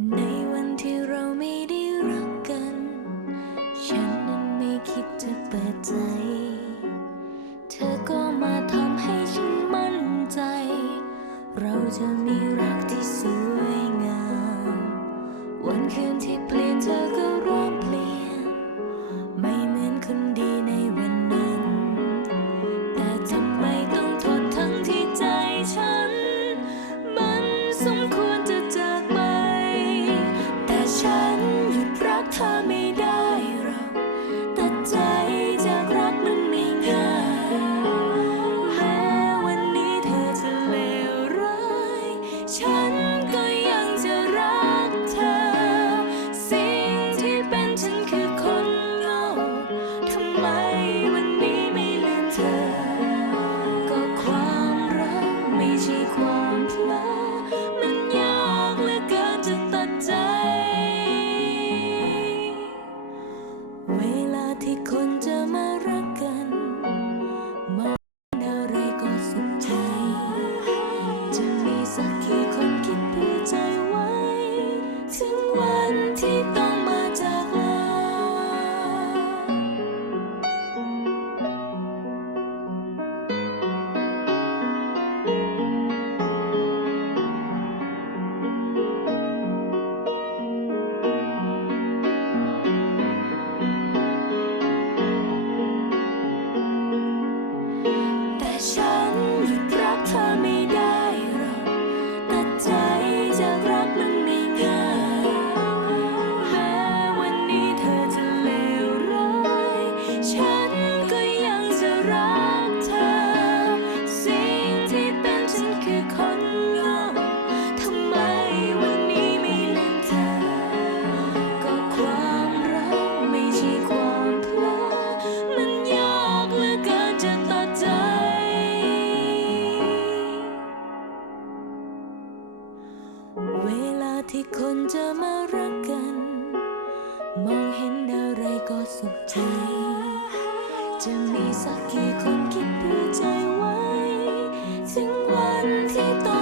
ในวันที่เราไม่ได้รักกัน ฉันนั้นไม่คิดจะเปิดใจ เธอก็มาทำให้ฉันมั่นใจ เราจะมีรักที่สวยงาม วันคืนที่เปลี่ยน ที่คนจะมารักกัน มองเห็นอะไรก็สุขใจ จะมีสักกี่คนคิดเพื่อใจไว้ ถึงวันที่ต้อง